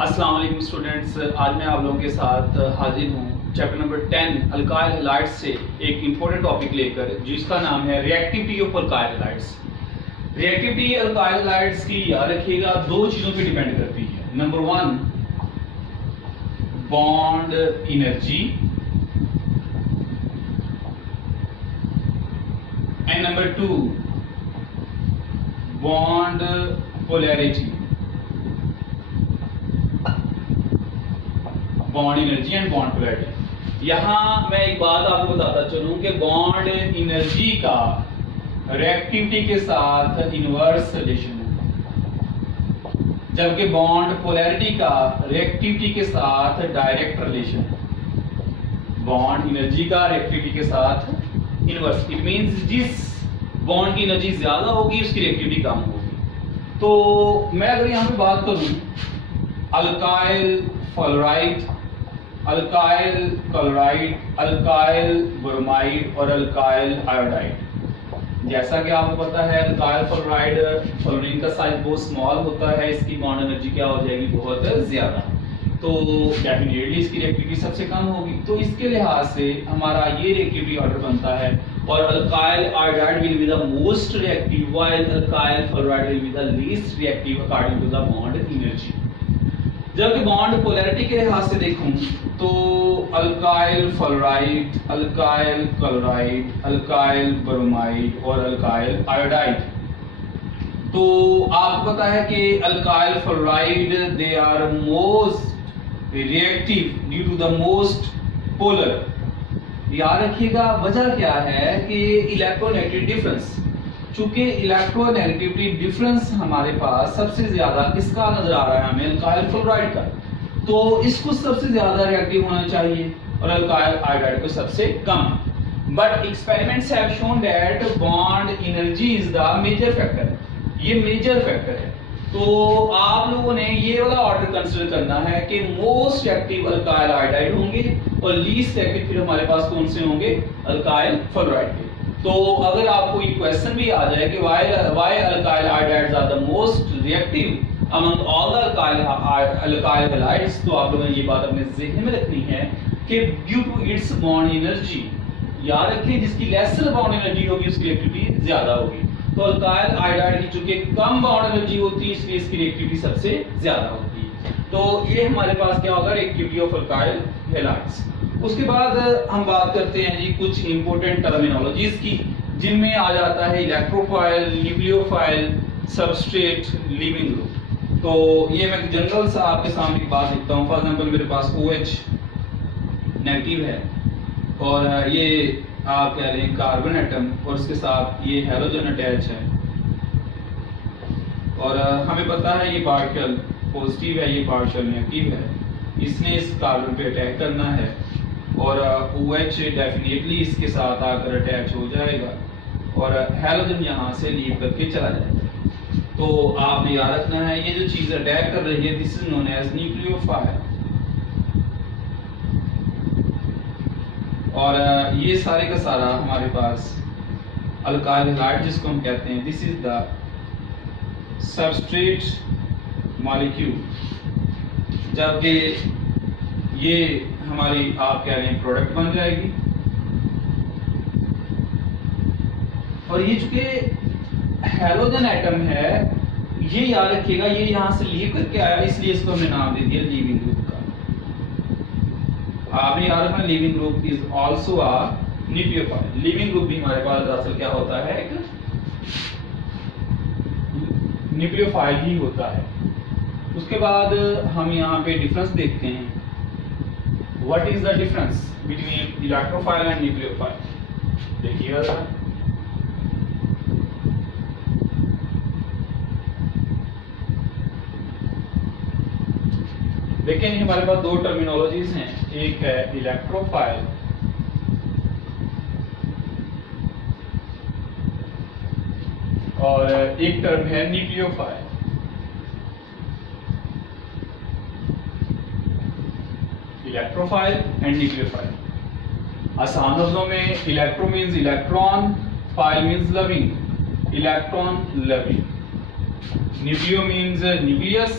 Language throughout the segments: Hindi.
अस्सलाम वालेकुम स्टूडेंट्स, आज मैं आप लोगों के साथ हाजिर हूँ चैप्टर नंबर 10 अल्काइल हैलाइड्स से एक इंपॉर्टेंट टॉपिक लेकर, जिसका नाम है reactivity of alkyl halides. Reactivity alkyl halides की याद रखिएगा दो चीजों पे डिपेंड करती है। Number 1 bond energy and number 2 bond polarity. Bond energy and bond polarity. यहां मैं एक बात आपको बताता चलूं कि बॉन्ड एनर्जी का रिएक्टिविटी के साथ इनवर्स रिलेशन है, जबकि बॉन्ड पोलैरिटी का रिएक्टिविटी के साथ डायरेक्ट रिलेशन है। बॉन्ड एनर्जी का रिएक्टिविटी के साथ इनवर्स, इट मींस जिस बॉन्ड की एनर्जी ज्यादा होगी उसकी रिएक्टिविटी कम होगी। तो मैं अगर यहां पे बात करूं alkyl fluoride, alkyl chloride, alkyl bromide और अल्काइल आयोडाइड। जैसा कि आपको पता है अल्काइल फ्लोराइड फ्लोरीन का साइज बहुत स्मॉल होता है, इसकी बॉन्ड एनर्जी क्या हो जाएगी, बहुत ज्यादा, तो डेफिनेटली इसकी रिएक्टिविटी सबसे कम होगी। तो इसके लिहाज से हमारा ये रिएक्टिविटी ऑर्डर बनता है और alkyl iodide will be the most reactive while alkyl fluoride will be the least reactive according to the bond energy. जबकि बॉन्ड पोलैरिटी के लिहाज से देखूं तो alkyl fluoride, alkyl chloride, alkyl bromide और अल्काइल आयोडाइड, तो आपको पता है कि alkyl fluoride they are most reactive due to the most polar. याद रखिएगा वजह क्या है कि इलेक्ट्रोनेगेटिव डिफरेंस, चूंकि इलेक्ट्रोनेगेटिविटी डिफरेंस हमारे पास सबसे ज्यादा किसका नजर आ रहा है हमें, अल्काइल फ्लोराइड का, तो इसको सबसे ज्यादा रिएक्टिव होना चाहिए और अल्काइल आयोडाइड को सबसे कम। But experiments have shown that bond energy is the major factor, ये मेजर फैक्टर है। तो आप लोगों ने ये वाला ऑर्डर कंसीडर करना है कि मोस्ट रिएक्टिव अल्काइल आयोडाइड होंगे और लीस्ट रिएक्टिव फिर हमारे पास कौन से होंगे, अल्काइल फ्लोराइड के। तो अगर आपको ये क्वेश्चन भी आ जाए कि why alkyl iodides are the most reactive among all the alkyl halides, तो आप लोगों ने ये बात अपने ज़हन में रखनी है कि due to its bond energy, याद रखिए जिसकी लेसर बॉन्ड एनर्जी होगी उसकी रिएक्टिविटी ज्यादा होगी। तो अल्काइल आयोडाइड की चूंकि कम बॉन्ड एनर्जी होती है इसलिए इसकी रिएक्टिविटी सबसे ज्यादा होती है। तो ये हमारे पास क्या होगा, रिएक्टिविटी ऑफ अल्काइल हैलाइड्स। उसके बाद हम बात करते हैं जी कुछ इंपोर्टेंट टर्मिनोलॉजीज की, जिनमें आ जाता है electrophile, nucleophile, substrate, leaving group. तो ये मैं जनरल सा आपके सामने एक बात लिखता हूँ। फॉर एग्जांपल मेरे पास OH नेगेटिव है और ये आप कह रहे हैं कार्बन एटम और उसके साथ ये हैलोजन अटैच है और हमें पता है ये पार्शियल पॉजिटिव है, ये पार्शियल नेगेटिव है, इसने इस कार्बन पे अटैक करना है और OH डेफिनेटली इसके साथ आकर अटैच हो जाएगा और हैलोजन यहाँ से लीव करके चला जाएगा। तो आपने याद रखना है ये जो चीज अटैक कर रही है this is known as nucleophile, और ये सारे का सारा हमारे पास अल्काइल हैलाइड जिसको हम कहते हैं, this is the substrate molecule, जबकि ये हमारी आप कह रहे हैं प्रोडक्ट बन जाएगी। और ये चूंकि हैलोजन एटम है, ये याद रखिएगा ये यहां से लीव करके आया, इसलिए इसको हमने नाम दे दिया लीविंग ग्रुप का। आपने याद रखना leaving group is also a nucleophile. Leaving group भी हमारे पास दरअसल क्या होता है, एक न्यूक्लियोफाइल ही होता है। उसके बाद हम यहाँ पे डिफरेंस देखते हैं, what is the difference between electrophile and nucleophile. देखिएगा देखिए हमारे पास दो टर्मिनोलॉजीज हैं, एक है इलेक्ट्रोफाइल और एक टर्म है न्यूक्लियोफाइल। Electrophile and nucleophile. आसान लफ्जों में electro means electron, phile means loving, electron, loving. Nucleo means nucleus,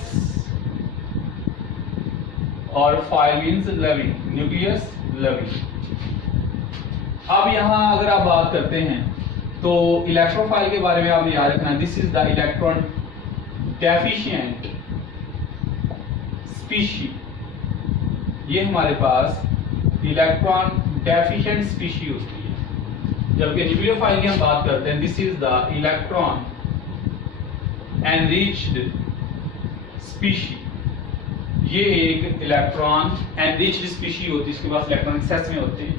और phile means loving, nucleus loving. अब यहाँ अगर आप बात करते हैं तो इलेक्ट्रोफाइल के बारे में आपने याद रखना, this is the electron deficient species. ये हमारे पास इलेक्ट्रॉन डेफिशिएंट स्पीशी होती है। जबकि न्यूक्लियोफाइल की हम बात करते हैं, this is the electron enriched species. ये एक इलेक्ट्रॉन एनरिच्ड स्पीशी होती है, इसके पास इलेक्ट्रॉन एक्सेस में होते हैं।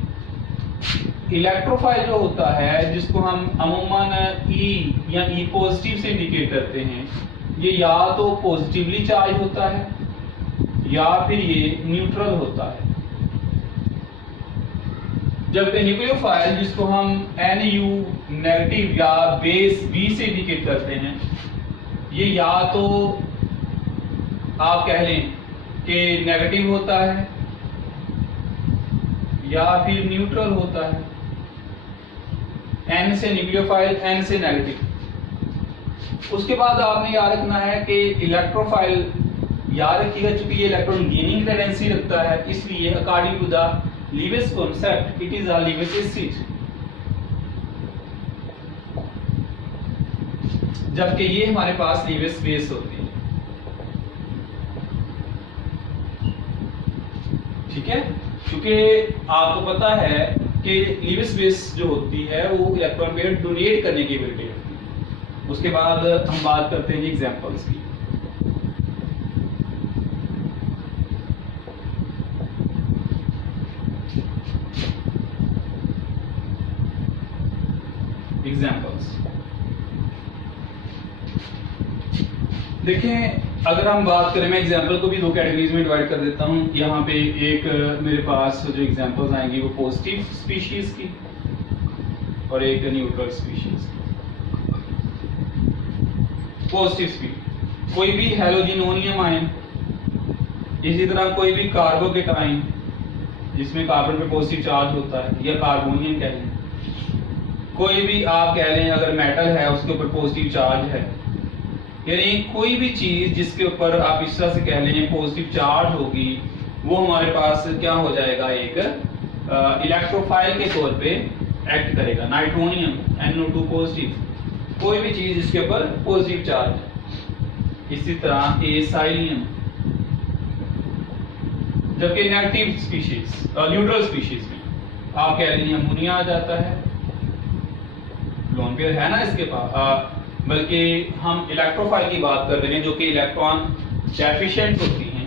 इलेक्ट्रोफाइल जो होता है, जिसको हम अमूमन ई या ई पॉजिटिव से इंडिकेट करते हैं, ये या तो पॉजिटिवली चार्ज होता है या फिर ये न्यूट्रल होता है। जबकि न्यूक्लियोफाइल जिसको हम NU नेगेटिव या बेस B से इंडिकेट करते हैं, ये या तो आप कह लें कि नेगेटिव होता है या फिर न्यूट्रल होता है। N से न्यूक्लियोफाइल, N से नेगेटिव। उसके बाद आपने याद रखना है कि इलेक्ट्रोफाइल, याद रखिएगा चूंकि ये इलेक्ट्रॉन गेनिंग टेंडेंसी रखता है, इसलिए according to the Lewis concept it is a Lewis acid. जबकि ये हमारे पास लीविस बेस होती है। ठीक है, क्योंकि आपको पता है कि लीविस बेस जो होती है वो इलेक्ट्रॉन पेयर डोनेट करने की एबिलिटी रखती है। उसके बाद हम बात करते हैं एग्जांपल्स की। एग्जांपल्स देखें, अगर हम बात करें, मैं एग्जांपल को भी दो कैटेगरीज में डिवाइड कर देता हूं। यहाँ पे एक मेरे पास जो एग्जांपल्स आएंगी वो पॉजिटिव स्पीशीज की और एक न्यूट्रल स्पीशीज की। पॉजिटिव स्पीशीज कोई भी हैलोजिनोनियम आयन, इसी तरह कोई भी कार्बोकेटाइन जिसमें कार्बन पे पॉजिटिव चार्ज होता है, या कार्बोनियम कह लें, कोई भी आप कह लें अगर मेटल है उसके ऊपर पॉजिटिव चार्ज है, यानी कोई भी चीज जिसके ऊपर आप इस तरह से कह लें पॉजिटिव चार्ज होगी, वो हमारे पास क्या हो जाएगा, एक इलेक्ट्रोफाइल के तौर पे एक्ट करेगा। नाइट्रोनियम NO2 पॉजिटिव, कोई भी चीज जिसके ऊपर पॉजिटिव चार्ज है। इसी तरह एसाइलियम। जबकि नेगेटिव स्पीशीज, न्यूट्रल स्पीशीज में आप कह रही हैं अमोनिया आ जाता है, लोन पेयर है ना इसके पास, बल्कि हम इलेक्ट्रोफाइल की बात कर रहे हैं जो कि इलेक्ट्रॉन डेफिशिएंट होती हैं।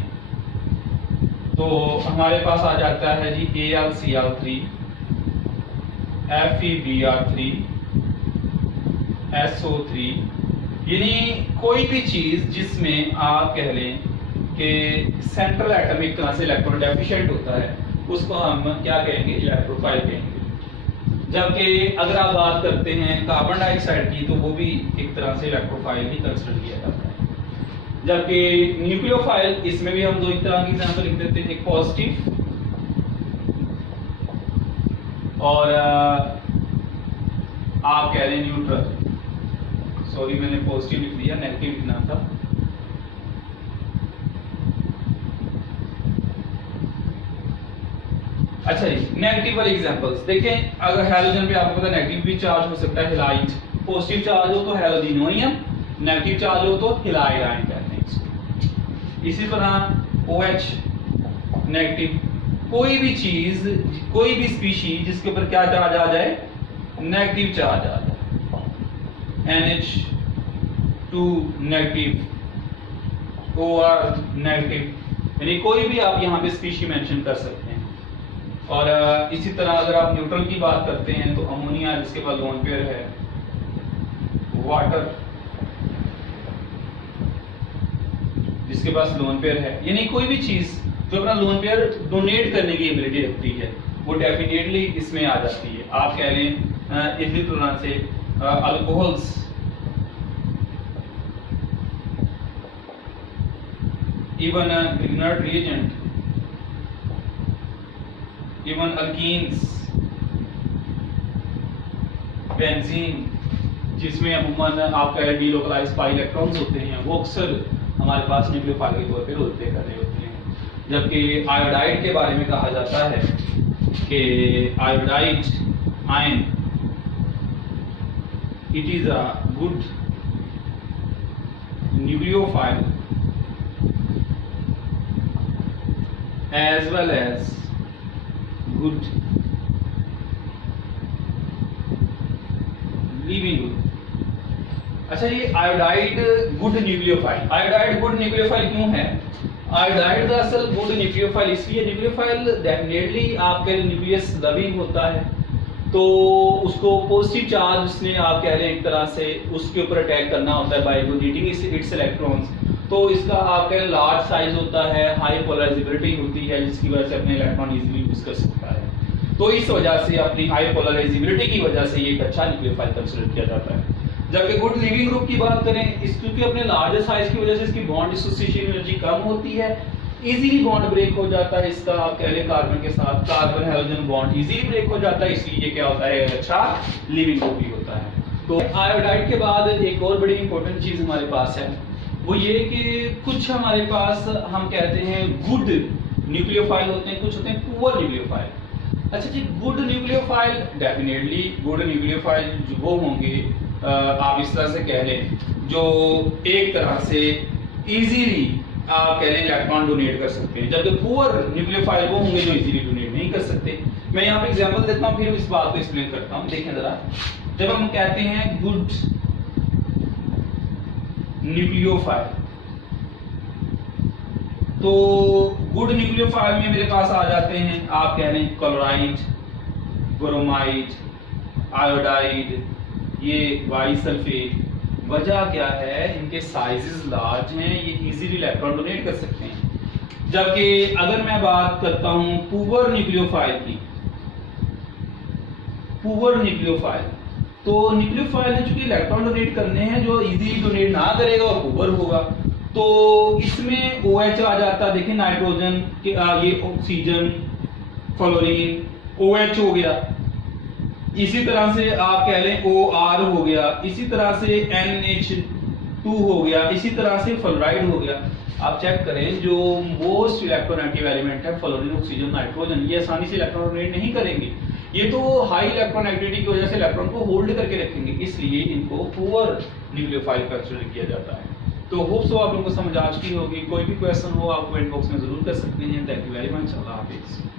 तो हमारे पास आ जाता है जी AlCl3, FeBr3, SO3, यानी कोई भी चीज जिसमें आप कह लें कि सेंट्रल एटम एक तरह से इलेक्ट्रॉन डेफिशिएंट होता है, उसको हम क्या कहेंगे, इलेक्ट्रोफाइल कहेंगे। जबकि अगर आप बात करते हैं कार्बन डाइऑक्साइड की, तो वो भी एक तरह से इलेक्ट्रोफाइल ही कंसिडर किया जाता है। जबकि न्यूक्लियोफाइल, इसमें भी हम दो एक तरह की एग्जांपल लिख देते हैं, एक पॉजिटिव और आप कह रहे हैं न्यूट्रल। सॉरी मैंने पॉजिटिव लिख दिया, नेगेटिव लिखना था। अच्छा जी, नेगेटिव वाले एग्जांपल्स देखें। अगर हैलोजन पे आपको पता है नेगेटिव भी चार्ज हो सकता है, हैलाइड। पॉजिटिव चार्ज हो तो हैलोजिनोनियम, नेगेटिव चार्ज हो तो हैलाइड आयन कहते हैं इसको। इसी तरह OH नेगेटिव, कोई भी चीज, कोई भी स्पीशी जिसके ऊपर क्या चार्ज आ जाए, नेगेटिव चार्ज आ जाए। NH2 नेगेटिव, OR नेगेटिव, यानी कोई भी आप यहाँ पे स्पीशी मेंशन कर सकते हैं। और इसी तरह अगर आप न्यूट्रल की बात करते हैं तो अमोनिया जिसके पास लोन पेयर है, वाटर जिसके पास लोन पेयर है, यानी कोई भी चीज जो अपना लोन पेयर डोनेट करने की एबिलिटी रखती है, वो डेफिनेटली इसमें आ जाती है। आप कह लें इसी तरह से alcohols, even inert reagent, even alkenes, benzene जिसमें अमूमन आपका डीलोकलाइज्ड पाई इलेक्ट्रॉन्स होते हैं, वो अक्सर हमारे पास न्यूक्लियोफाइल के तौर पे रोल प्ले कर रहे होते हैं। जबकि आयोडाइड के बारे में कहा जाता है कि iodide ion it is a good nucleophile as well as good living group। अच्छा, ये iodide good nucleophile, iodide good nucleophile क्यों है? आयोडाइड दरअसल गुड न्यूक्लियोफाइल इसलिए, न्यूक्लियोफाइल डेफिनेटली आपके न्यूक्लियस लविंग होता है, तो उसको पॉजिटिव चार्ज उसने आप कह रहे हैं एक तरह से उसके ऊपर अटैक करना होता है बाय नीडिंग इट्स इलेक्ट्रॉन्स। तो इसका आपका लार्ज साइज होता है, हाई पोलराइजेबिलिटी होती है, जिसकी वजह से अपने इलेक्ट्रॉन इजीली यूज कर सकता है। तो इस वजह से अपनी हाई पोलराइजेबिलिटी की वजह से ये एक अच्छा न्यूक्लियोफाइल कंसीडर किया जाता है। जबकि गुड लिविंग ग्रुप की बात करें, इस क्योंकि अपने लार्जर साइज की वजह से इसकी बॉन्ड डिसोसिएशन एनर्जी कम होती है, इजीली बॉन्ड ब्रेक हो जाता है इसका, आप कह लें कार्बन के साथ carbon hydrogen bond easily break हो जाता है, इसलिए क्या होता है, अच्छा लिविंग ग्रुप भी होता है। तो आयोडाइड के बाद एक और बड़ी इंपॉर्टेंट चीज हमारे पास है, वो ये कि कुछ हमारे पास हम कहते हैं गुड न्यूक्लियोफाइल होते हैं, कुछ होते हैं पुअर न्यूक्लियोफाइल। अच्छा जी, good nucleophile definitely good nucleophile जो वो होंगे आप इस तरह से कह लें जो एक तरह से इजीली आप कह लें इलेक्ट्रॉन डोनेट कर सकते हैं, जबकि पुअर न्यूक्लियोफाइल वो होंगे जो इजीली डोनेट नहीं कर सकते। मैं यहाँ पे एग्जांपल देता हूँ, फिर इस बात को एक्सप्लेन करता हूँ। देखें जरा, जब हम कहते हैं गुड न्यूक्लियोफाइल, तो गुड न्यूक्लियोफाइल में मेरे पास आ जाते हैं आप कह लें क्लोराइड, ब्रोमाइड, आयोडाइड, ये बाइसल्फेट। वजह क्या है, इनके साइजेस लार्ज हैं, ये इजीली इलेक्ट्रॉन डोनेट कर सकते हैं। जबकि अगर मैं बात करता हूं पुअर न्यूक्लियोफाइल की, पुअर न्यूक्लियोफाइल, तो न्यूक्लियोफाइल ने चूंकि इलेक्ट्रॉन डोनेट करने हैं, जो इजीली डोनेट ना करेगा वो पुअर होगा, तो इसमें OH आ जाता है। देखिए नाइट्रोजन के ये ऑक्सीजन, फ्लोरीन, OH हो गया, इसी तरह से आप कह लें OR हो गया, इसी तरह से NH2 हो गया, इसी तरह से फ्लोराइड हो गया। आप चेक करें जो मोस्ट इलेक्ट्रोनेगेटिव एलिमेंट है फ्लोरीन, ऑक्सीजन, नाइट्रोजन, ये आसानी से इलेक्ट्रॉन डोनेट नहीं करेंगे, ये तो हाई इलेक्ट्रोनेगेटिविटी की वजह से इलेक्ट्रॉन को होल्ड करके रखेंगे, इसलिए इनको पुअर न्यूक्लियोफाइल कंसीडर किया जाता है। तो होप सो आप लोगों को समझ आ चुकी होगी। कोई भी क्वेश्चन हो आप कमेंट बॉक्स में जरूर कर सकते हैं। Thank you very much. Allah Hafiz.